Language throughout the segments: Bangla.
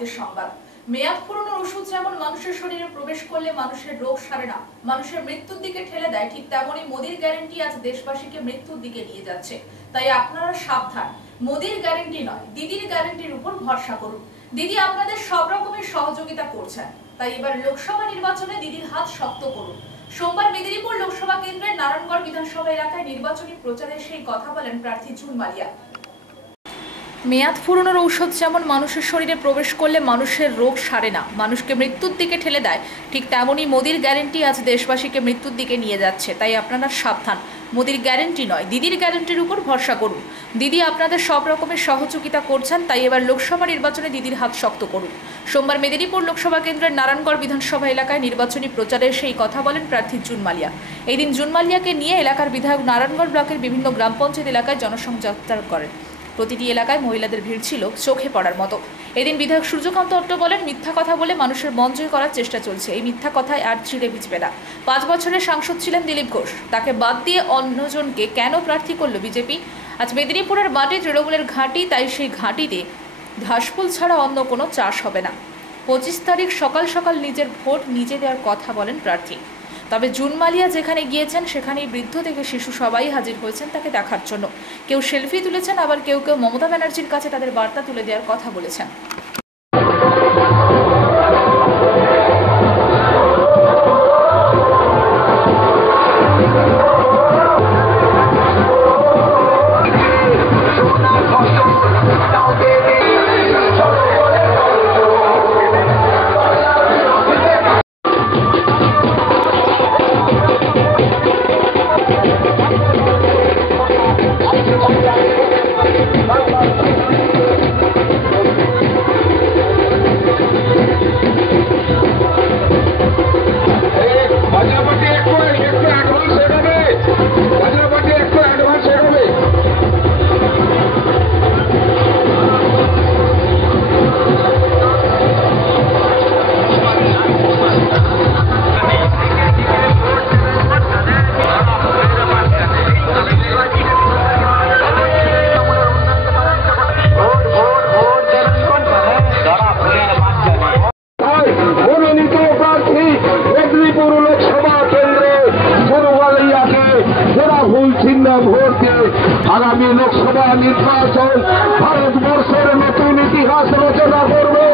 আজকের সংবাদ। মেয়াদ ফুরানোর ওষুধ যেমন মানুষের শরীরে প্রবেশ করলে মানুষের রোগ সারে না, মানুষের মৃত্যুর দিকে ঠেলে দেয়, ঠিক তেমনই মোদির গ্যারান্টি আজ দেশবাসীকে মৃত্যুর দিকে নিয়ে যাচ্ছে। তাই আপনারা সাবধান, মোদির গ্যারান্টি নয়, দিদির গ্যারান্টির উপর ভরসা করুন। দিদি আপনাদের সব রকমের সহযোগিতা করছেন, তাই এবার লোকসভা নির্বাচনে দিদির হাত শক্ত করুন। সোমবার মেদিনীপুর লোকসভা কেন্দ্রের নারায়ণগড় বিধানসভা এলাকায় নির্বাচনী প্রচারে সেই কথা বলেন প্রার্থী জুন মালিয়া। মেয়াদ ফুরানোর ঔষধ যেমন মানুষের শরীরে প্রবেশ করলে মানুষের রোগ সারে না, মানুষকে মৃত্যুর দিকে ঠেলে দেয়, ঠিক তেমনই মোদির গ্যারান্টি আজ দেশবাসীকে মৃত্যুর দিকে নিয়ে যাচ্ছে। তাই আপনারা সাবধান, মোদির গ্যারান্টি নয়, দিদির গ্যারান্টির উপর ভরসা করুন। দিদি আপনাদের সব রকমের সহযোগিতা করছেন, তাই এবার লোকসভা নির্বাচনে দিদির হাত শক্ত করুন। সোমবার মেদিনীপুর লোকসভা কেন্দ্রের নারায়ণগড় বিধানসভা এলাকায় নির্বাচনী প্রচারে সেই কথা বলেন প্রার্থী জুন মালিয়া। এই দিন জুন মালিয়াকে নিয়ে এলাকার বিধায়ক নারায়ণগড় ব্লকের বিভিন্ন গ্রাম পঞ্চায়েত এলাকায় জনসংযোগ করেন। প্রতিটি এলাকায় মহিলাদের ভিড় ছিল চোখে পড়ার মতো। এদিন বিধায়ক সূর্যকান্ত অট্ট বলেন, মিথ্যা কথা বলে মানুষের মন জয় করার চেষ্টা চলছে। এই মিথ্যা কথায় আর চিড়ে ভিজবে না। 5 বছরের সাংসদ ছিলেন দিলীপ ঘোষ, তাকে বাদ দিয়ে অন্যজনকে কেন প্রার্থী করল বিজেপি? আজ মেদিনীপুরের মাটি তৃণমূলের ঘাঁটি, তাই সেই ঘাঁটিতে ঘাসফুল ছাড়া অন্য কোনো চাষ হবে না। 25 তারিখ সকাল সকাল নিজের ভোট নিজে দেওয়ার কথা বলেন প্রার্থী। তবে জুন মালিয়া যেখানে গিয়েছেন সেখানেই বৃদ্ধ থেকে শিশু সবাই হাজির হয়েছেন তাকে দেখার জন্য। কেউ সেলফি তুলেছেন, আবার কেউ কেউ মমতা ব্যানার্জির কাছে তাদের বার্তা তুলে দেওয়ার কথা বলেছেন। আগামী লোকসভা নির্বাচন ভারতবর্ষের নতুন ইতিহাস রচনা করবে।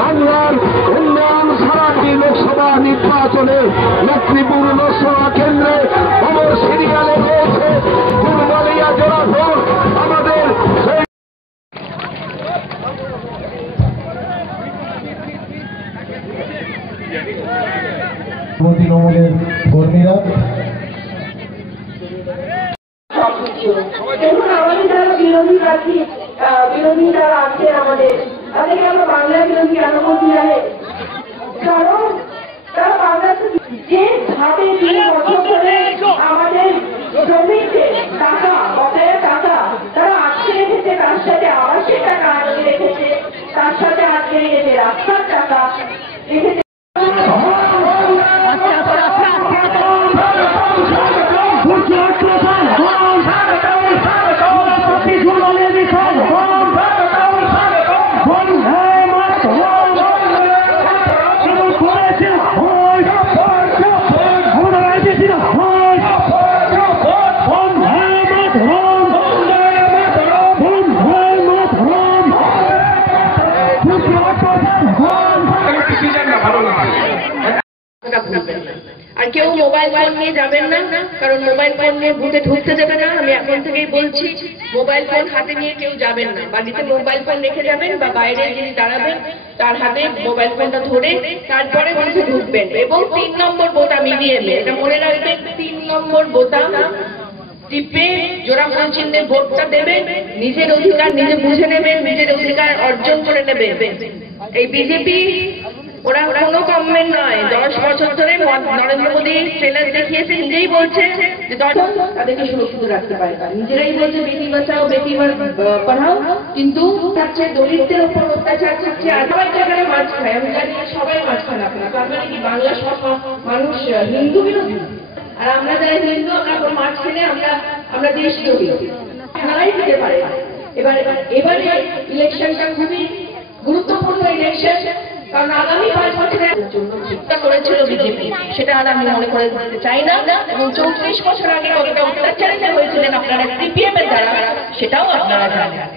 বাংলার উন্নয়ন সারাটি লোকসভা নির্বাচনে মেদিনীপুর লোকসভা কেন্দ্রে খবর সিরিয়ালে রয়েছে দুর্গালিয়া জেলা ভোট। আমাদের তৃণমূলের কর্মীরা দেখুন, আমাদের যারা বিরোধী প্রার্থী, বিরোধী যারা আছে আমাদের, তাদেরকে আমরা বাংলা বিরোধী কেন বলতে জানে? কারণ তারা বাংলাতে যে হাতে 3 বছর ধরে আমাদের জমিতে টাকা, বকেয়া টাকা তারা আটকে রেখেছে, তার সাথে আবাসের টাকা আটকে রেখেছে, তার সাথে আটকে রেখেছে রাস্তার টাকা রেখেছে। আর কেউ মোবাইল ফোন নিয়ে যাবেন না, কারণ মোবাইল ফোন নিয়ে বুথে ঢুকতে দেবে না। আমি এখন থেকেই বলছি, মোবাইল ফোন হাতে নিয়ে কেউ যাবেন না। বাড়িতে মোবাইল ফোন রেখে যাবেন, বা বাইরে যিনি দাঁড়াবেন তার হাতে মোবাইল ফোনটা ধরে তারপরে বুথে ঢুকবেন। এবং 3 নম্বর বোতাম ইভিএম, এটা মনে রাখবেন, 3 নম্বর বোতাম টিপে জোড়া ফোন চিহ্নে ভোটটা দেবেন। নিজের অধিকার নিজে বুঝে নেবেন, নিজের অধিকার অর্জন করে নেবেন। এই বিজেপি ওরা কোনো কমেন্ট নয়। 10 বছর ধরে নরেন্দ্র মোদী ট্রেলার দেখিয়েছে, নিজেই বলছে যে তাদেরকে সুরক্ষিত রাখতে পারে না। নিজেরাই বলছে বেটি বাঁচাও বেটি পড়াও, কিন্তু থাকছে দলিতদের উপর অত্যাচার থাকছে। আর সবাই জায়গায় মাছ খায়, আমি জানি সবাই মাছ খান আপনারা। তার মানে কি বাংলা সব মানুষ হিন্দু বিরোধী? আর আমরা যারা হিন্দু, আমরা মাছ খেলে আমরা দেশ বিরোধী। আপনারাই দিতে পারে। এবারে ইলেকশনটা খুবই গুরুত্বপূর্ণ ইলেকশন, কারণ আগামী 5 বছরের জন্য চিন্তা করেছিল বিজেপি, সেটা আর আমি মনে করে দিতে চাই না। এবং 34 বছর আগে কতটা অত্যাচারিত হয়েছিলেন আপনারা সিপিএম এর দ্বারা, সেটাও আপনারা জানেন।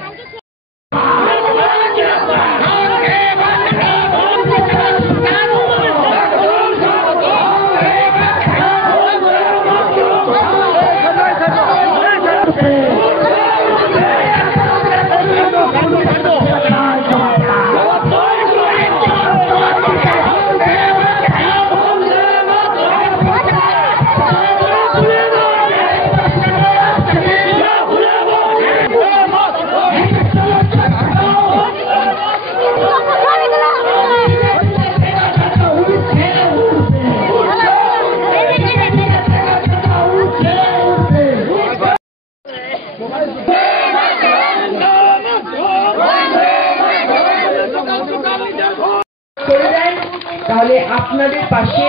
তাহলে আপনাদের পাশে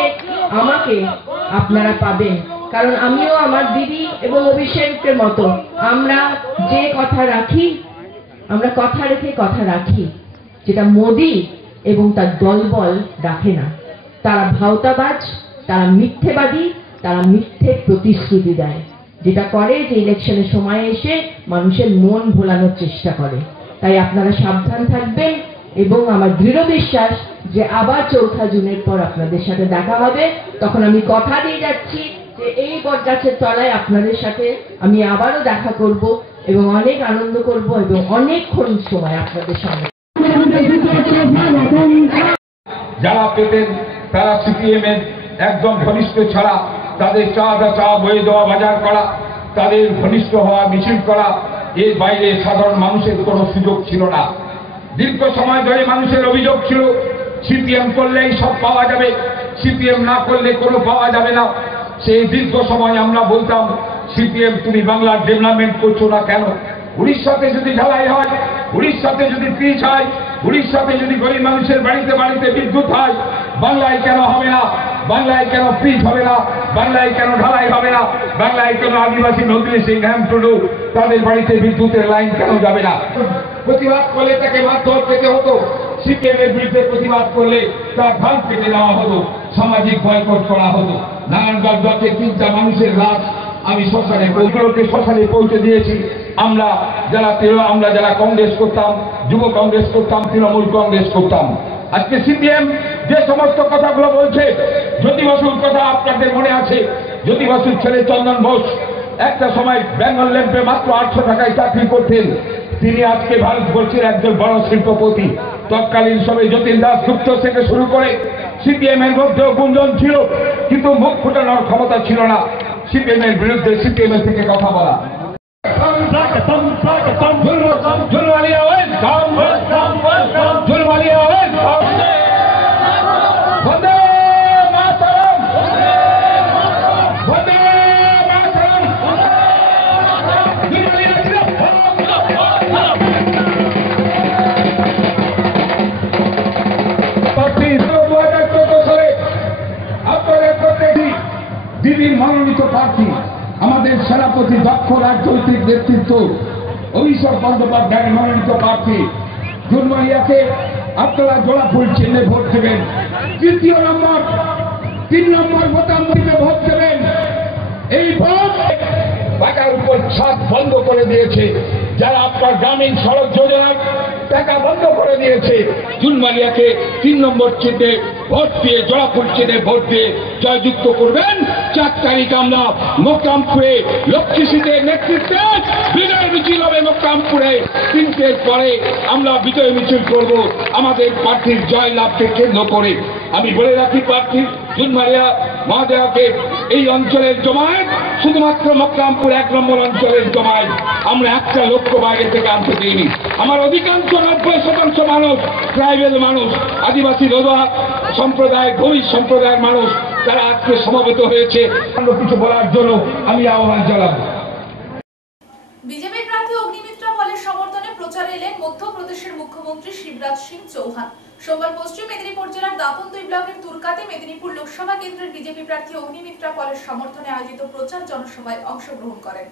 আমাকে আপনারা পাবেন, কারণ আমিও আমার দিদি এবং অভিষেকের মতো আমরা যে কথা রাখি, আমরা কথা রেখে কথা রাখি, যেটা মোদি এবং তার দলবল রাখে না। তারা ভাওতাবাজ, তারা মিথ্যেবাদী, তারা মিথ্যে প্রতিশ্রুতি দেয়, যেটা করে যে ইলেকশনের সময় এসে মানুষের মন ভোলানোর চেষ্টা করে। তাই আপনারা সাবধান থাকবেন এবং আমার দৃঢ় বিশ্বাস যে আবার 4 জুনের পর আপনাদের সাথে দেখা হবে। তখন আমি কথা দিয়ে যাচ্ছি যে এই বটগাছের তলায় আপনাদের সাথে আমি আবারও দেখা করব এবং অনেক আনন্দ করব এবং অনেকক্ষণ সময় আপনাদের সঙ্গে। যারা পেতেন তারা সিপিএম এর একদম ঘনিষ্ঠ ছাড়া তাদের চা বয়ে দেওয়া, বাজার করা, তাদের ঘনিষ্ঠ হওয়া, মিছিল করা, এর বাইরে সাধারণ মানুষের কোনো সুযোগ ছিল না। দীর্ঘ সময় ধরে মানুষের অভিযোগ ছিল সিপিএম করলেই সব পাওয়া যাবে, সিপিএম না করলে কোনো পাওয়া যাবে না। সেই দীর্ঘ সময় আমরা বলতাম, সিপিএম তুমি বাংলার ডেভেলপমেন্ট করছো না কেন? উড়িষ্যাতে যদি ঢালাই হয়, উড়িষ্যাতে যদি পিচ হয়, উড়িষ্যাতে যদি গরিব মানুষের বাড়িতে বাড়িতে বিদ্যুৎ হয়, বাংলায় কেন হবে না? বাংলায় কেন পিচ হবে না? বাংলায় কেন ঢালাই হবে না? বাংলায় কেন আদিবাসী নদী সিং, হেম টুডু তাদের বাড়িতে বিদ্যুতের লাইন কেন যাবে না? প্রতিবাদ করলে তাকে মারধর পেতে হতো, সিপিএম এর বিরুদ্ধে প্রতিবাদ করলে তার ধান কেটে দেওয়া হতো, সামাজিক বয়কট করা হতো। নারায়ণগঞ্জ ব্লকে 3টা মানুষের লাশ আমি শ্মশানে পৌঁছে দিয়েছি। আমরা যারা কংগ্রেস করতাম, যুব কংগ্রেস করতাম, তৃণমূল কংগ্রেস করতাম, আজকে সিপিএম যে সমস্ত কথাগুলো বলছে, জ্যোতি বসুর কথা আপনাদের মনে আছে। জ্যোতি বসুর ছেলে চন্দন ঘোষ একটা সময় বেঙ্গল ল্যাম্পে মাত্র 800 টাকায় চাকরি করতেন। তিনি আজকে ভারতবর্ষের একজন বড় শিল্পপতি। তৎকালীন সময় যতীন দাস গুপ্ত থেকে শুরু করে সিপিএম এর মধ্যেও গুঞ্জন ছিল, কিন্তু মুখ ফুটানোর ক্ষমতা ছিল না সিপিএম এর বিরুদ্ধে, সিপিএম এর থেকে কথা বলা। দিদির মনোনীত প্রার্থী আমাদের সেনাপতি দক্ষ রাজনৈতিক নেতৃত্ব অভিষেক বন্দ্যোপাধ্যায়ের মনোনীত প্রার্থী জুনমারিয়াকে আপনারা জোড়া ফুল চিহ্নে ভোট দেবেন। 3 নম্বর ভোটাম্বরীতে ভোট দেবেন। এই ভোট টাকার উপর ছাদ বন্ধ করে দিয়েছে, যারা আপনার গ্রামীণ সড়ক যোজনার টাকা বন্ধ করে দিয়েছে। জুনমারিয়াকে 3 নম্বর চিহ্নে ভোট দিয়ে, জোড়া ফুল চিহ্নে ভোট দিয়ে জয়যুক্ত করবেন। 4 তারিখ আমরা মোকামপুরে লক্ষ্মী সিংহের নেতৃত্বে বিজয় মিছিল হবে। মোকামপুরে 3টের পরে আমরা বিজয় মিছিল করব আমাদের প্রার্থীর জয় লাভকে কেন্দ্র করে। আমি বলে রাখি, প্রার্থী জুনমারিয়া মহোদয়াকে এই অঞ্চলের জমায়েত শুধুমাত্র মোকামপুর 1 নম্বর অঞ্চলের জমায়েত, আমরা একটা লক্ষ্য বাইরে থেকে আনতে দিইনি। আমার অধিকাংশ 90% মানুষ ট্রাইবেল মানুষ, আদিবাসী লোধা সম্প্রদায়, গরিব সম্প্রদায়ের মানুষ, তারা আজকে সমবেত হয়েছে। কিছু বলার জন্য আমি আহ্বান জানাবো। বিজেপি প্রার্থী অগ্নিমিত্রা পলের সমর্থনে প্রচারে এলেন মধ্যপ্রদেশের মুখ্যমন্ত্রী শিবরাজ সিং চৌহান। সোমবার পশ্চিম মেদিনীপুর জেলার দাপন 2 ব্লকের তুরকাতে মেদিনীপুর লোকসভা কেন্দ্রের বিজেপি প্রার্থী অগ্নিমিত্রা পলের সমর্থনে আয়োজিত প্রচার জনসভায় অংশগ্রহণ করেন।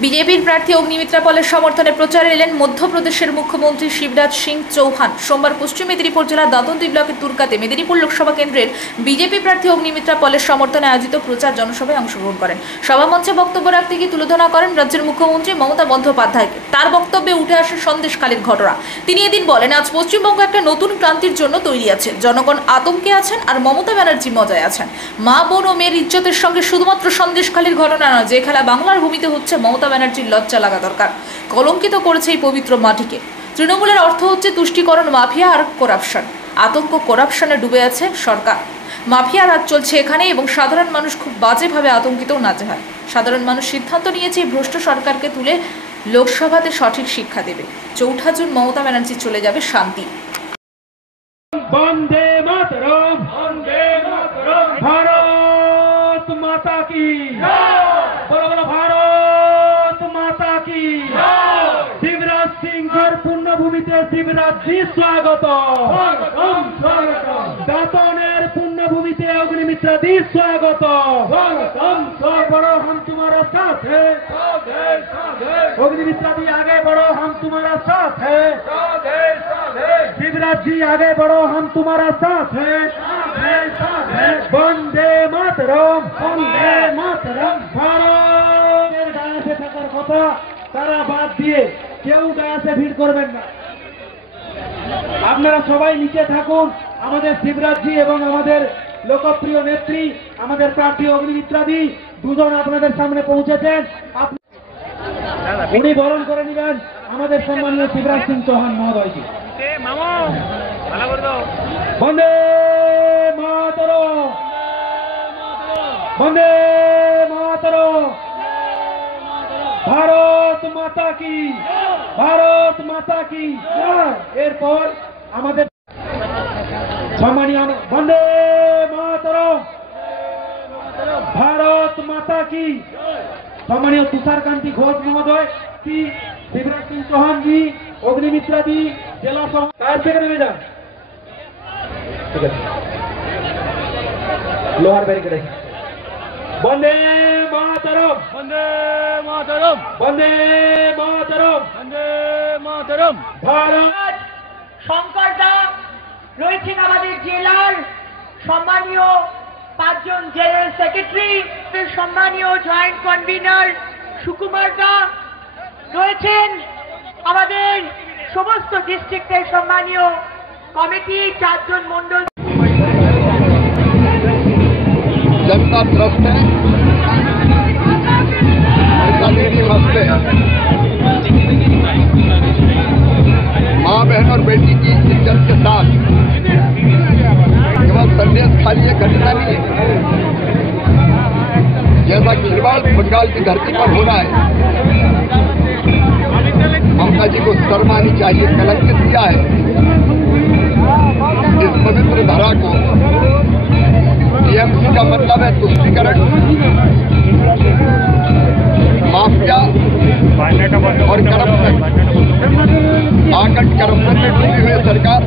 বিজেপির প্রার্থী অগ্নিমিত্রা পলের সমর্থনে প্রচারে এলেন মধ্যপ্রদেশের মুখ্যমন্ত্রী শিবরাজ সিং চৌহান। সোমবার পশ্চিম মেদিনীপুর জেলার দাতনদী ব্লকের তুরকাতে মেদিনীপুর লোকসভা কেন্দ্রের বিজেপি প্রার্থী অগ্নিমিত্রা পলের সমর্থনে আয়োজিত প্রচার জনসভায় অংশগ্রহণ করেন। সভামঞ্চে বক্তব্য রাখতে গিয়ে তুলে ধরা করেন রাজ্যের মুখ্যমন্ত্রী মমতা বন্দ্যোপাধ্যায়কে। তার বক্তব্যে উঠে আসে সন্দেশখালীর ঘটনা। তিনি এদিন বলেন, আজ পশ্চিমবঙ্গ একটা নতুন ক্রান্তির জন্য তৈরি আছে। জনগণ আতঙ্কে আছেন আর মমতা ব্যানার্জি মজায় আছেন। মা বোন ও মেয়ের ইজ্জতের সঙ্গে শুধুমাত্র সন্দেশখালীর ঘটনা নয়, যে খেলা বাংলার ভূমিতে হচ্ছে মমতা ব্যানার্জির লজ্জা লাগা দরকার। কলঙ্কিত করেছে এই পবিত্র মাটিকে। তৃণমূলের অর্থ হচ্ছে তুষ্টিকরণ মাফিয়া আর করাপশন। আতঙ্ক করাপশনে ডুবে আছে সরকার। মাফিয়া রাজ চলছে এখানে এবং সাধারণ মানুষ খুব বাজেভাবে আতঙ্কিত নাজেহাল। সাধারণ মানুষ সিদ্ধান্ত নিয়েছে এই ভ্রষ্ট সরকারকে তুলে লোকসভাতে সঠিক শিক্ষা দেবে। 4 জুন মমতা ব্যানার্জি চলে যাবে শান্তি। বন্দে মাতরম, বন্দে মাতরম, ভারত মাতা কি বলো বলো, ভারত মাতা কি। শিবরাজ সিংহর পুণ্যভূমিতে শিবরাজ জি স্বাগত। দাতনের পুণ্যভূমিতে অগ্নিমিত্রা दी स्वागत। बढ़ो हम तुम्हारा साथ है, अग्निमित्रा दी आगे बढ़ो हम तुम्हारा साथ है, शिवराज जी आगे बढ़ो हम तुम्हारा साथ है। वंदे मातरम, वंदे मातरम। ভারতের ডায়াসে থাকার কথা তারা বাদ দিয়ে কেউ ডায়াসে ভিড় করবেন না। আপনারা সবাই নিচে থাকুন। আমাদের শিবরাজজি এবং আমাদের লোকপ্রিয় নেত্রী আমাদের প্রার্থী অগ্নিমিত্রা দি দুজন আপনাদের সামনে পৌঁছেছেন। উনি বরণ করে নেবেন আমাদের সম্মানীয় শিবরাজ সিং চৌহান মহোদয়জি। বন্দে মাতরম, বন্দে মাতরম, ভারত মাতা কি, ভারত মাতা কি। এরপর আমাদের সম্মানীয় বন্দে মাতরম, ভারত মাতা কি সম্মানীয় তুষারকান্তি ঘোষ মহোদয়, শিবরাজ সিং চৌহান জি, অগ্নিমিত্রা জি, জেলা ফায়ার থেকে নেমে যান। ঠিক আছে, লোহার ব্যারিকেড আছে। বন্দে মাতরম, বন্দে মাতরম, বন্দে মাতরম, বন্দে মাতরম। ভারত শঙ্কর দা রয়েছেন আমাদের জেলার সম্মানীয় 5 জন জেনারেল সেক্রেটারি, সম্মানীয় জয়েন্ট কনভিনার সুকুমার দা রয়েছেন, আমাদের সমস্ত ডিস্ট্রিক্টের সম্মানীয় কমিটি 4 জন মন্ডল। जनता त्रस्त है, मस्त है। माँ बहन और बेटी की इज्जत के साथ केवल संदेश खाली ये घटना नहीं है, जैसा खिलवाड़ बंगाल की धरती पर हो रहा है। ममता जी को शर्म आनी चाहिए, कलंकित किया है इस पवित्र धारा को। टीएमसी का मतलब है तुष्टीकरण, माफिया और करप्शन। आकट करप्शन में डूबी हुई सरकार,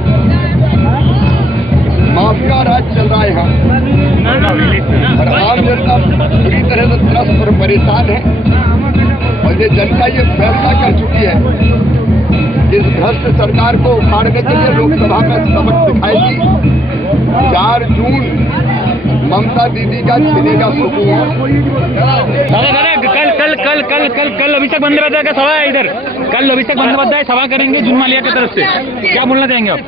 माफिया राज चल रहा है यहाँ, और आम जनता पूरी तरह से त्रस्त और परेशान है। और ये जनता ये फैसला कर चुकी है, इस भ्रष्ट सरकार को उखाड़ने के लिए लोकसभा में सबक दिखाएगी। 4 जून ममता दीदी का छिनेगा सुकून। कल अभिषेक बंदोपाध्याय का सभा है इधर, कल अभिषेक बंदोपाध्याय सभा करेंगे जुन मालिया की तरफ से, क्या बोलना चाहेंगे आप?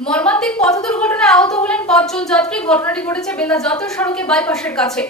মর্মান্তিক পথ দুর্ঘটনায় আহত হলেন 5 জন যাত্রী। ঘটনাটি ঘটেছে বেলদা জাতীয় সড়কে বাইপাসের কাছে।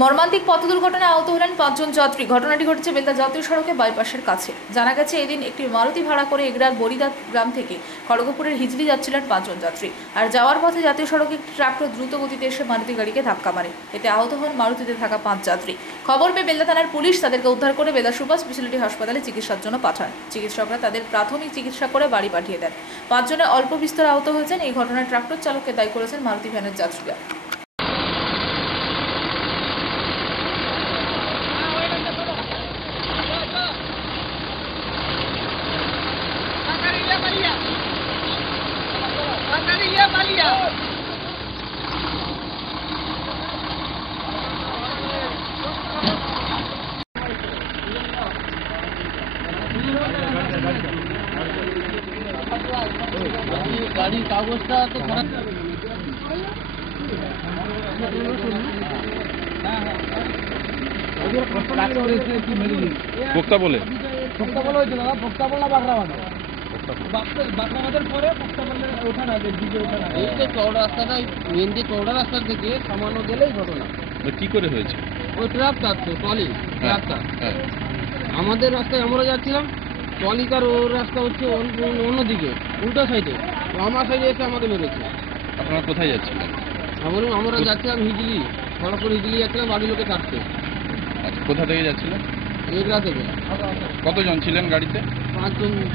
মর্মান্তিক পথ দুর্ঘটনায় আহত হলেন 5 জন যাত্রী। ঘটনাটি ঘটেছে বেলদা জাতীয় সড়কে বাইপাসের কাছে। জানা গেছে এদিন একটি মারুতি ভাড়া করে এগরার বরিদা গ্রাম থেকে খড়গপুরের হিজলি যাচ্ছিলেন 5 জন যাত্রী। আর যাওয়ার পথে জাতীয় সড়কে ট্রাক্টর দ্রুত গতিতে এসে মারুতি গাড়িকে ধাক্কা মারে। এতে আহত হন মারুতিতে থাকা 5 যাত্রী। খবর পেয়ে বেলদা থানার পুলিশ তাদেরকে উদ্ধার করে বেলদা সুভাষ স্পেশালিটি হাসপাতালে চিকিৎসার জন্য পাঠান। চিকিৎসকরা তাদের প্রাথমিক চিকিৎসা করে বাড়ি পাঠিয়ে দেন। 5 জনের অল্প বিস্তর আহত হয়েছেন। এই ঘটনায় ট্রাক্টর চালককে দায়ী করেছেন মারুতি ভ্যানের যাত্রীরা। অবস্থা তো খারাপ। বক্তা বলে হয়েছিল দাদা, বক্তা বলা বাগড়াবাদের পরে বক্তা বলে ওঠার আগে দিকে ওঠার আগে এই যে চৌড়া রাস্তাটা, মেন যে চৌড়া রাস্তা থেকে সামান্য গেলেই ঘটনা। কি করে হয়েছে? ওই ট্রাকটার তো ট্রলি ট্রাকটা আমাদের রাস্তায় আমরা যাচ্ছিলাম, ট্রলিকার ওর রাস্তা হচ্ছে অন্যদিকে উল্টো সাইডে, আমার সাইডে এসে আমাদের মেরেছে। আপনারা কোথায় যাচ্ছিলেন? আমরা যাচ্ছিলাম হিজলি, খড়গপুর হিজলি যাচ্ছিলাম বাড়ির লোকে থাকতে। আচ্ছা, কোথা থেকে যাচ্ছিলেন? এগরা থেকে। কতজন ছিলেন গাড়িতে?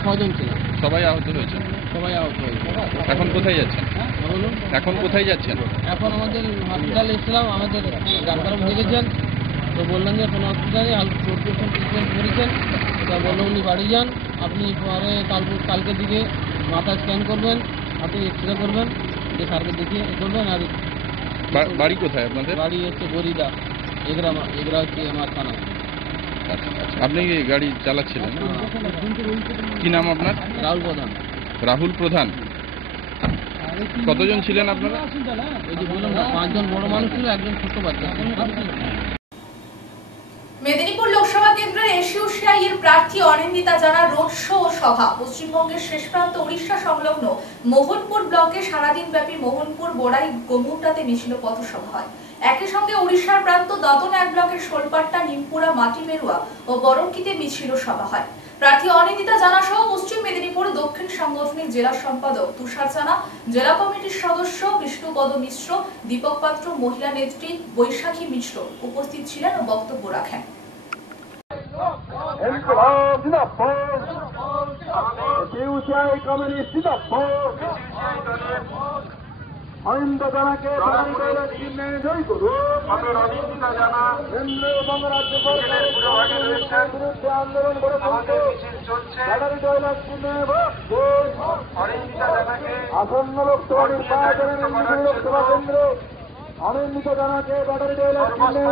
6জন ছিলাম। সবাই আহত হয়েছে? সবাই আহত হয়েছে। এখন কোথায় যাচ্ছেন? বলুন এখন কোথায় যাচ্ছেন? এখন আমাদের হসপিটালে এসেছিলাম, আমাদের ডাক্তারবাবু দেখেছেন, তো বললেন যে কোনো অসুবিধা নেই, ট্রিটমেন্ট করেছেন, তা বললো উনি বাড়ি যান, আপনি পরে কালকের দিকে মাথা স্ক্যান করবেন, আপনি এক্স রে করবেন, যে স্যারকে দেখিয়ে করবেন। আর বাড়ি কোথায় আপনাদের? বাড়ি হচ্ছে বরিদা, এগরা হচ্ছে আমার থানা। আচ্ছা, আপনি কি গাড়ি চালাচ্ছিলেন? কি নাম আপনার? রাহুল প্রধান। রাহুল প্রধান। কতজন ছিলেন আপনারা? ওই যে বললাম না, 5 জন বড় মানুষ ছিল, একজন ছোট বাচ্চা। মেদিনীপুর লোকসভা কেন্দ্রের এসইউসিআই এর প্রার্থী অনিন্দিতা জানা রোড শো ও সভা। পশ্চিমবঙ্গের শেষ প্রান্ত উড়িষ্যা সংলগ্ন মোহনপুর ব্লকে সারাদিন ব্যাপী মোহনপুর বোড়াই গোমুটাতে মিছিল পথসভা হয়। একই সঙ্গে উড়িষ্যার প্রান্ত দাদন 1 ব্লকের শোলপাট্টা, নিমপুরা, মাটিমেরুয়া ও বরঙ্কিতে মিছিল সভা হয়। প্রার্থী অনিন্দিতা জানা সহ পশ্চিম মেদিনীপুর দক্ষিণ সাংগঠনিক জেলা সম্পাদক তুষার জানা, জেলা কমিটির সদস্য বিষ্ণুপদ মিশ্র, দীপক পাত্র, মহিলা নেত্রী বৈশাখী মিশ্র উপস্থিত ছিলেন ও বক্তব্য রাখেন। অনিন্দিতাকে জয় করুন। অনিন্দিতা জানা কেন্দ্র এবং রাজ্য সরকারের বিরুদ্ধে আন্দোলন গড়ে তুলতে ব্যাটারি টয়লেট কিনে অনিন্দিতা জানাকে আসন্ন লোকসভা নির্বাচনে মেদিনীপুর লোকসভা কেন্দ্র অনিন্দিতা জানাকে ব্যাটারি টয়লেট কিনে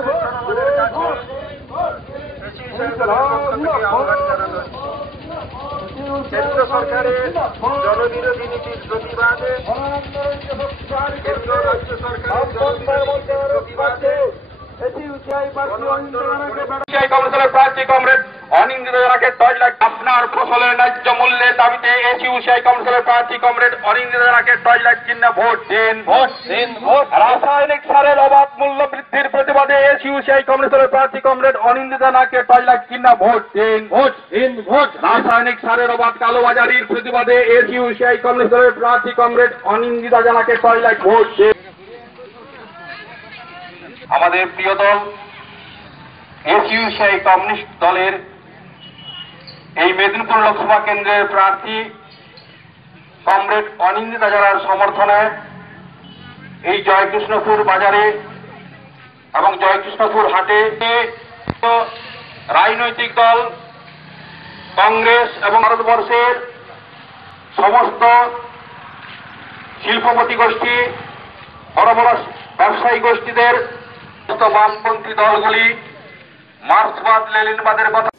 কেন্দ্র সরকারের জনবিরোধী নীতির প্রতিবাদে কেন্দ্র রাজ্য সরকারের প্রতিবাদে কাউন্সিলর প্রার্থী কমরেড অনিন্দিতা জানাকে 10 লাখ আপনার ফসলের ন্যায্য মূল্যের দাবিতে এসইউসিআই কাউন্সিলর প্রার্থী কমরেড অনিন্দিতা জানাকে 10 লাখ চিহ্নে ভোট দিন। রাসায়নিক সারের অবাধ মূল্য বৃদ্ধির প্রতিবাদে এসইউসিআই কাউন্সিলর প্রার্থী কমরেড অনিন্দিতা জানাকে 10 লাখ চিহ্নে ভোট দিন। রাসায়নিক সারের অবাধ কালোবাজারির প্রতিবাদে এসইউসিআই কাউন্সিলর প্রার্থী কমরেড অনিন্দিতা জানাকে 10 লাখ ভোট দিন। আমাদের প্রিয় দল এসইউসিআই কমিউনিস্ট দলের এই মেদিনীপুর লোকসভা কেন্দ্রের প্রার্থী কমরেড অনিন্দিতা জানার সমর্থনে এই জয়কৃষ্ণপুর বাজারে এবং জয়কৃষ্ণপুর হাটে রাজনৈতিক দল কংগ্রেস এবং ভারতবর্ষের সমস্ত শিল্পপতি গোষ্ঠী, বড় বড় ব্যবসায়ী গোষ্ঠীদের বামপন্থী দলগুলি মার্ক্সবাদ লেনিনবাদের কথা।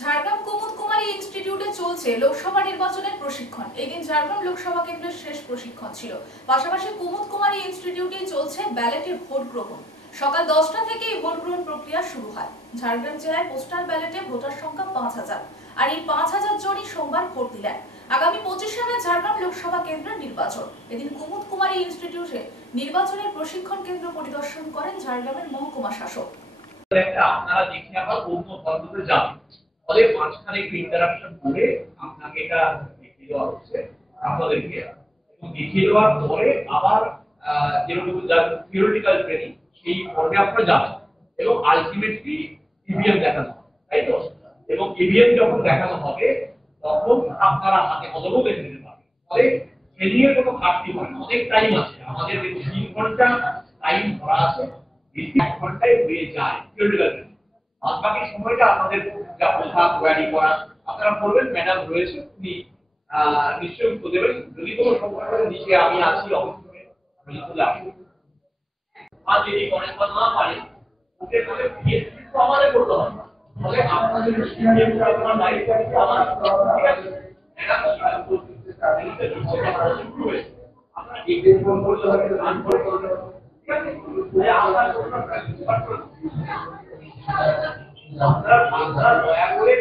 ঝাড়গ্রাম কুমুদ কুমারী ইনস্টিটিউটে চলছে লোকসভা নির্বাচনের প্রশিক্ষণ। এদিন ঝাড়গ্রাম লোকসভা কেন্দ্রের শেষ প্রশিক্ষণ ছিল। পাশাপাশি কুমুদ কুমারী ইনস্টিটিউটে চলছে ব্যালটে ভোট গ্রহণ। সকাল 10টা থেকে এই ভোট গ্রহণ প্রক্রিয়া শুরু হয়। ঝাড়গ্রাম জেলায় পোস্টাল ব্যালটে ভোটার সংখ্যা 5000, আর এই 5000 জনই সোমবার ভোট দিলেন। আগামী 25শে মে ঝাড়গ্রাম লোকসভা কেন্দ্রের নির্বাচন। এদিন কুমুদ কুমারী ইনস্টিটিউটে নির্বাচনের প্রশিক্ষণ কেন্দ্র পরিদর্শন করেন ঝাড়গ্রামের মহকুমা শাসক। আপনারা দেখে আবার অন্য পদ্ধতিতে যাবেন, ফলে মাঝখানে একটু ইন্টারাকশন করে আপনাকে এটা দেখিয়ে দেওয়া হচ্ছে আপনাদেরকে, এবং দেখিয়ে দেওয়ার পরে আবার যেরকম থিওরিটিক্যাল ট্রেনিং সেই পর্বে আপনারা যাবেন, এবং আলটিমেটলি ইভিএম দেখানো হবে, তাই তো? এবং ইভিএম যখন দেখানো হবে তখন আপনারা হাতে কলমও দেখে নিতে পারবেন, ফলে ট্রেনিংয়ের কোনো ঘাটতি হয় না। অনেক টাইম আছে, আমাদের 3 ঘন্টা টাইম ধরা আছে, 1 ঘন্টায় হয়ে যায় থিওরিটিক্যাল ট্রেনিং। আর বাকি সময়টা আপনাদের যা পোশাক তৈরি করা আপনারা করবেন, ম্যাডাম রয়েছে, উনি নিশ্চয়ই উত্তর দেবেন। যদি কোনো সমস্যা হয় নিচে আমি আছি, অবশ্যই আপনি চলে আসুন। আর যদি অনেক কথা না পারে ওকে করে পিএসসি তো আমাদের করতে হবে, ফলে আপনাদের সিনিয়র আপনার দায়িত্ব আছে আমার, ঠিক আছে? ম্যাডাম শুরু হয়েছে, আপনারা ডিগ্রি ফোন করতে হবে, গান করতে হবে, ঠিক আছে? আপনারা দয়া করে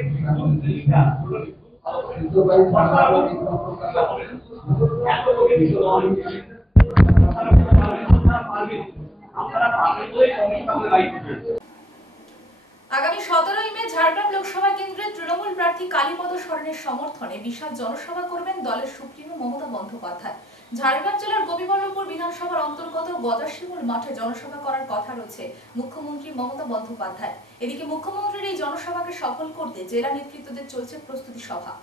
আগামী 17ই মে ঝাড়গ্রাম লোকসভা কেন্দ্রের তৃণমূল প্রার্থী কালীপদ সরেনের সমর্থনে বিশাল জনসভা করবেন দলের সুপ্রিমো মমতা বন্দ্যোপাধ্যায়। ঝাড়গ্রাম জেলার গোপীবল্লভপুর বিধানসভার অন্তর্গত গজাশিমুল মাঠে জনসভা করার কথা রয়েছে মুখ্যমন্ত্রী মমতা বন্দ্যোপাধ্যায়। এদিকে মুখ্যমন্ত্রীর এই জনসভাকে সফল করতে জেলা নেতৃত্বদের চলছে প্রস্তুতি সভা।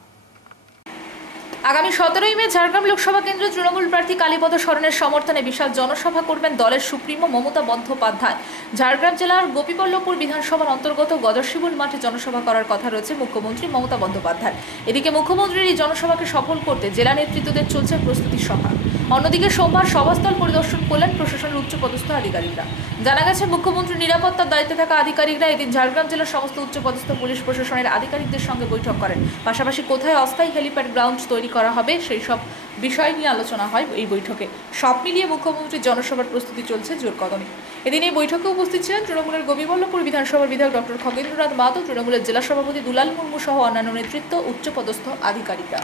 আগামী 17ই মে ঝাড়গ্রাম লোকসভা কেন্দ্রের তৃণমূল প্রার্থী কালীপদ সরেনের সমর্থনে বিশাল জনসভা করবেন দলের সুপ্রিমো মমতা বন্দ্যোপাধ্যায়। ঝাড়গ্রাম জেলার গোপীবল্লভপুর বিধানসভার অন্তর্গত গজাশিমুল মাঠে জনসভা করার কথা রয়েছে মুখ্যমন্ত্রী মমতা বন্দ্যোপাধ্যায়। এদিকে মুখ্যমন্ত্রীর এই জনসভাকে সফল করতে জেলা নেতৃত্বদের চলছে প্রস্তুতি সভা। অন্যদিকে সোমবার সভাস্থল পরিদর্শন করলেন প্রশাসনের উচ্চপদস্থ আধিকারিকরা। জানা গেছে মুখ্যমন্ত্রীর নিরাপত্তার দায়িত্বে থাকা আধিকারিকরা এদিন ঝাড়গ্রাম জেলার সমস্ত উচ্চপদস্থ পুলিশ প্রশাসনের আধিকারিকদের সঙ্গে বৈঠক করেন। পাশাপাশি কোথায় অস্থায়ী হেলিপ্যাড গ্রাউন্ড তৈরি করা হবে সেই সব বিষয় নিয়ে আলোচনা হয় এই বৈঠকে। সব মিলিয়ে মুখ্যমন্ত্রীর জনসভার প্রস্তুতি চলছে জোর কদমে। এদিন এই বৈঠকে উপস্থিত ছিলেন তৃণমূলের গোপীবল্লভপুর বিধানসভার বিধায়ক ডক্টর খগেন্দ্রনাথ মাহাতো, তৃণমূলের জেলা সভাপতি দুলাল মুর্মু সহ অন্যান্য নেতৃত্ব উচ্চপদস্থ আধিকারিকরা।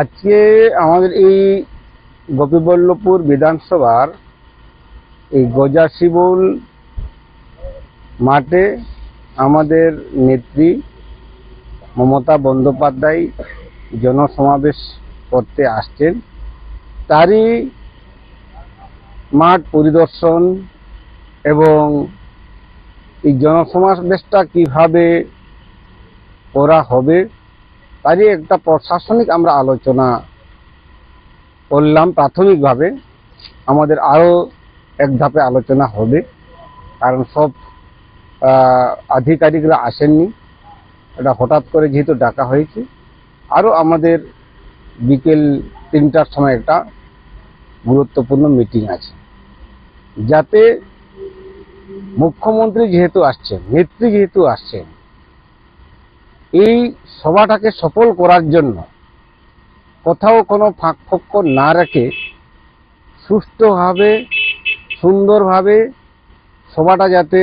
আজকে আমাদের এই গোপীবল্লভপুর বিধানসভার এই গজাশিমুল মাঠে আমাদের নেত্রী মমতা বন্দ্যোপাধ্যায় জনসমাবেশ করতে আসছেন। তারই মাঠ পরিদর্শন এবং এই জনসমাবেশটা কিভাবে করা হবে তারই একটা প্রশাসনিক আমরা আলোচনা করলাম। প্রাথমিকভাবে আমাদের আরও এক ধাপে আলোচনা হবে, কারণ সব আধিকারিকরা আসেননি, এটা হঠাৎ করে যেহেতু ডাকা হয়েছে। আরও আমাদের বিকেল 3টার সময় একটা গুরুত্বপূর্ণ মিটিং আছে, যাতে মুখ্যমন্ত্রী যেহেতু আসছেন, নেত্রী যেহেতু আসছেন, এই সভাটাকে সফল করার জন্য কোথাও কোনো ফাঁকফোক্ক না রেখে সুষ্ঠুভাবে সুন্দরভাবে সভাটা যাতে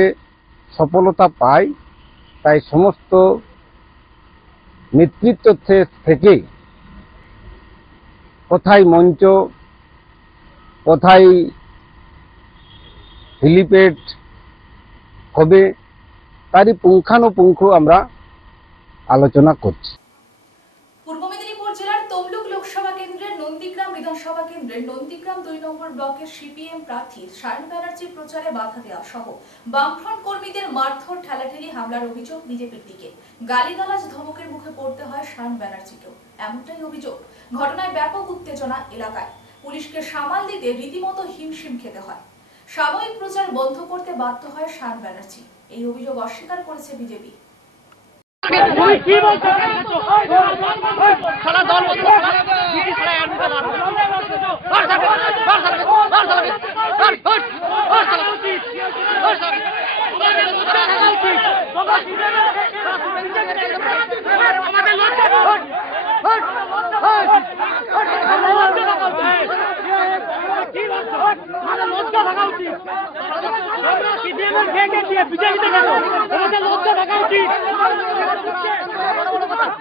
সফলতা পায়, তাই সমস্ত নেতৃত্ব থেকে কোথায় মঞ্চ, কোথায় হেলিপ্যাড হবে তারই পুঙ্খানুপুঙ্খ আমরা আলোচনা করছি। পূর্ব মেদিনীপুর জেলার তমলুক লোকসভা কেন্দ্রের নন্দীগ্রাম বিধানসভা কেন্দ্রের নন্দীগ্রাম 2 নম্বর ব্লকের সিপিএম প্রার্থী সায়ন ব্যানার্জির প্রচারে বাধা দেওয়া সহ বামফ্রন্ট কর্মীদের মারধর, ঠেলাঠেলি, হামলার অভিযোগ বিজেপির দিকে। গালিগালাজ, ধমকের মুখে পড়তে হয় সায়ন ব্যানার্জিকেও, এমনটাই অভিযোগ। ঘটনায় ব্যাপক উত্তেজনা এলাকায়, পুলিশকে সামাল দিতে রীতিমতো হিমশিম খেতে হয়। সাময়িক প্রচার বন্ধ করতে বাধ্য হয় সায়ন ব্যানার্জি। এই অভিযোগ অস্বীকার করেছে বিজেপি।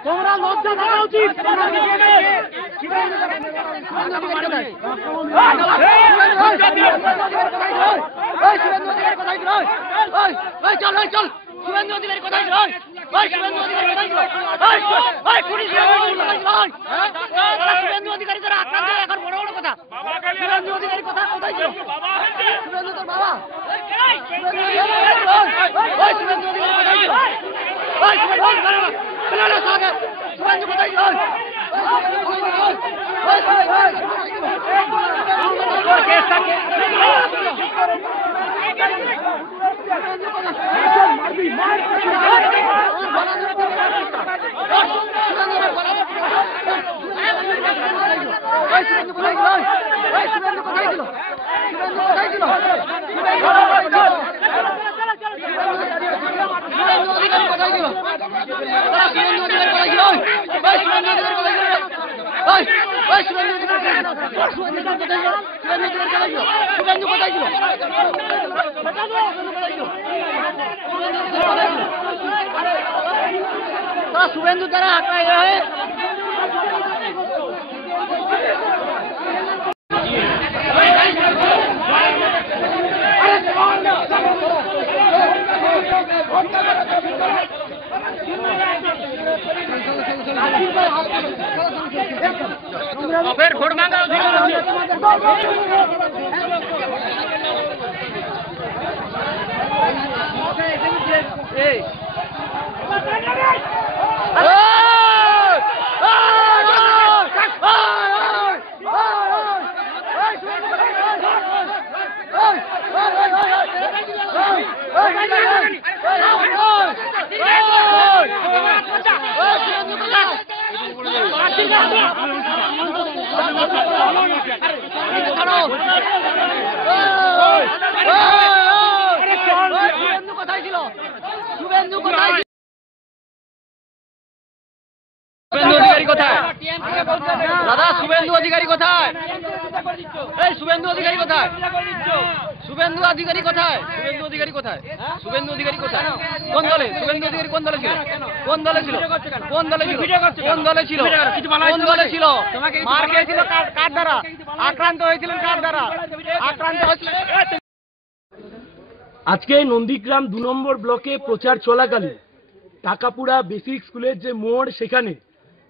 তোমরা লজ্জা থাকা উচিত। চল শুভেন্দু অধিকারী কোথায়? শুভেন্দু অধিকারী তারা আপনাদের এখন বড় বড় কথা। শুভেন্দু অধিকারী কোথায় ছিল? শুভেন্দু তোর বাবা। শুভেন্দু অধিকারী কোথায় ছিল? শুভেন্দু কোথায় ছিল? কোথায় ছিল? শুভেন্দু দ্বারা আঁকড়াই রয়ে फिर घोड़ मांगा কোথায় ছিল শুভেন্দু কোথায় শুভেন্দু অধিকারী কোথায় দাদা শুভেন্দু অধিকারী কোথায় এই শুভেন্দু অধিকারী কোথায় শুভেন্দু অধিকারী কোথায় শুভেন্দু অধিকারী কোথায় শুভেন্দু অধিকারী কোথায় কোন দলে শুভেন্দু অধিকারী কোন দলে ছিল কোন দলে ছিল কোন দলে ছিল কোন দলে ছিল কোন দলে ছিল মার খেয়েছিল কার দ্বারা আক্রান্ত হয়েছিলেন কার দ্বারা আক্রান্ত হয়েছিলেন আজকে নন্দীগ্রাম 2 নম্বর ব্লকে প্রচার চলাকালীন টাকাপুরা বেসিক স্কুলের যে মোড় সেখানে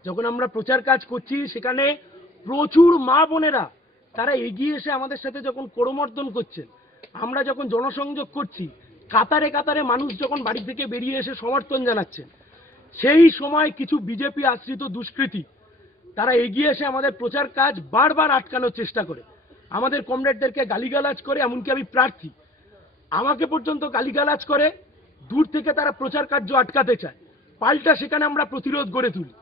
যখন আমরা প্রচার কাজ করছি সেখানে প্রচুর মা বোনেরা তারা এগিয়ে এসে আমাদের সাথে যখন করমর্দন করছেন, আমরা যখন জনসংযোগ করছি, কাতারে কাতারে মানুষ যখন বাড়ি থেকে বেরিয়ে এসে সমর্থন জানাচ্ছেন, সেই সময় কিছু বিজেপি আশ্রিত দুষ্কৃতী তারা এগিয়ে এসে আমাদের প্রচার কাজ বারবার আটকানোর চেষ্টা করে, আমাদের কমরেডদেরকে গালিগালাজ করে, এমনকি আমি প্রার্থী আমাকে পর্যন্ত গালিগালাজ করে, দূর থেকে তারা প্রচার কার্য আটকাতে চায়। পাল্টা সেখানে আমরা প্রতিরোধ গড়ে তুলি।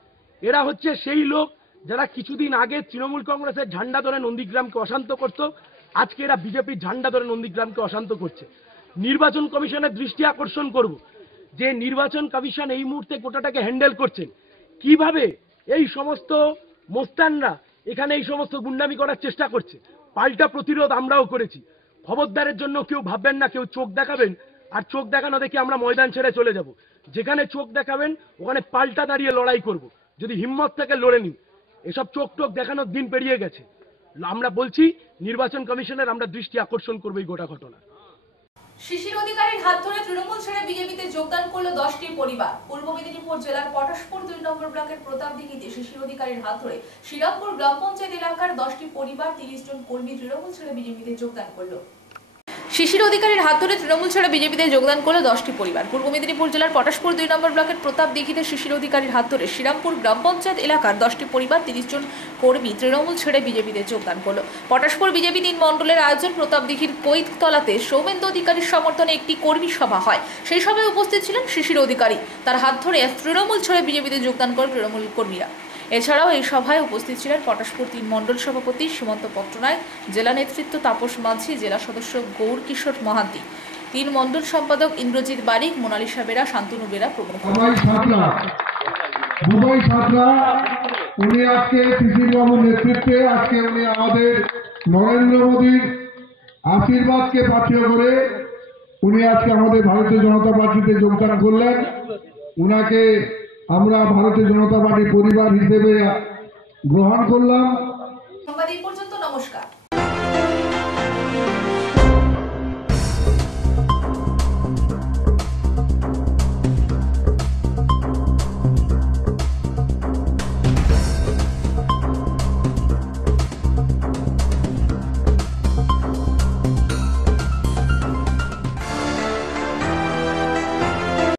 এরা হচ্ছে সেই লোক যারা কিছুদিন আগে তৃণমূল কংগ্রেসের ঝান্ডা ধরে নন্দীগ্রামকে অশান্ত করত, আজকে এরা বিজেপির ঝান্ডা ধরে নন্দীগ্রামকে অশান্ত করছে। নির্বাচন কমিশনের দৃষ্টি আকর্ষণ করব যে নির্বাচন কমিশন এই মুহূর্তে গোটাটাকে হ্যান্ডেল করছেন, কিভাবে এই সমস্ত মোস্তানরা এখানে এই সমস্ত গুন্ডামি করার চেষ্টা করছে। পাল্টা প্রতিরোধ আমরাও করেছি। খবরদারের জন্য কেউ ভাববেন না কেউ চোখ দেখাবেন আর চোখ দেখানো দেখে আমরা ময়দান ছেড়ে চলে যাব। যেখানে চোখ দেখাবেন ওখানে পাল্টা দাঁড়িয়ে লড়াই করব। যদি হিম্মত থেকে লড়ে নিন, এসব চোখ টোক দেখানোর দিন পেরিয়ে গেছে। আমরা বলছি নির্বাচন কমিশনের আমরা দৃষ্টি আকর্ষণ করবো এই গোটা ঘটনা। শিশির অধিকারীর হাত ধরে তৃণমূল ছেড়ে বিজেপিতে যোগদান করলো 10টি পরিবার। পূর্ব মেদিনীপুর জেলার পটাশপুর 2 নম্বর ব্লকের প্রতাপদিঘিতে শিশির অধিকারীর হাত ধরে শ্রীরামপুর গ্রাম পঞ্চায়েত এলাকার 10টি পরিবার 30 জন কর্মী তৃণমূল ছেড়ে বিজেপিতে যোগদান করলো। শিশির অধিকারীর হাত ধরে তৃণমূল ছেড়ে বিজেপিতে যোগদান করলো 10টি পরিবার। পূর্ব মেদিনীপুর জেলার পটাশপুর 2 নম্বর ব্লকের প্রতাপদিঘিতে শিশির অধিকারীর হাত ধরে শ্রীরামপুর গ্রাম পঞ্চায়েত এলাকার 10টি পরিবার 30 জন কর্মী তৃণমূল ছেড়ে বিজেপিতে যোগদান করলো। পটাশপুর বিজেপি 3 মণ্ডলের আয়োজন প্রতাপদিঘির কৈততলাতে সৌমেন্দু অধিকারীর সমর্থনে একটি কর্মী সভা হয়। সেই সভায় উপস্থিত ছিলেন শিশির অধিকারী। তার হাত ধরে তৃণমূল ছেড়ে বিজেপিতে যোগদান করেন তৃণমূল কর্মীরা। এছাড়াও এই সভায় উপস্থিত ছিলেন পটাশপুর 3 মণ্ডল সভাপতি সুমন্ত পট্টনায়ক, জেলা নেতৃত্ব তাপস মাঝি, জেলা সদস্য গৌর কিশোর মহান্তি, 3 মণ্ডল সম্পাদক ইন্দ্রজিৎ বারিক, মোনালিসা বেরা, শান্তনু বেরা প্রমুখ। উনি আজকে শিশির বাবুর নেতৃত্বে আজকে উনি আমাদের নরেন্দ্র মোদীর আশীর্বাদকে পাথ্য করে উনি আজকে আমাদের ভারতীয় জনতা পার্টিতে যোগদান করলেন। উনাকে আমরা ভারতীয় জনতা পার্টি পরিবার হিসেবে গ্রহণ করলাম। সংবাদ এই পর্যন্ত, নমস্কার।